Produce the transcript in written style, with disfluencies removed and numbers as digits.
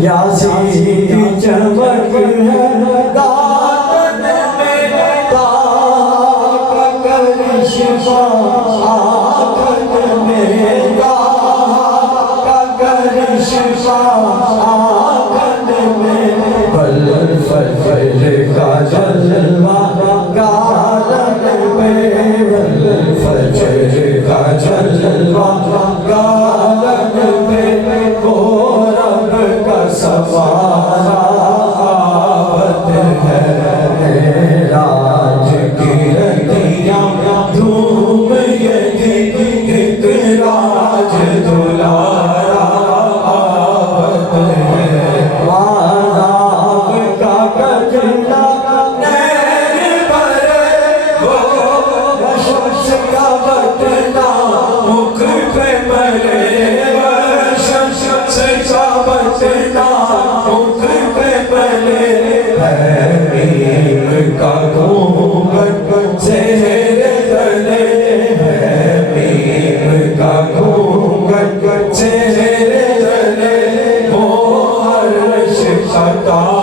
یاسین کی چمک ہے دامن میں داغ کا کرشمہ آنگن میں داغ کا کرشمہ آنگن میں بل فجر کا جلوہ گالن میں بل فجر کا جلوہ گالن میں وہ رب کا سوارا آبد ہے راج کی رتیاں دھوم یہ ایک راج دلارا آبد ہے ماناو کا کجلا نیر بھرے وہ شمس کا بٹنا مکھ پہ ملے شمس کا بٹنا مکھ پہ ملے ہے میر کا گھونگھٹ زیر تلے ہے میر کا گھونگھٹ زیر تلے وہ عرش کا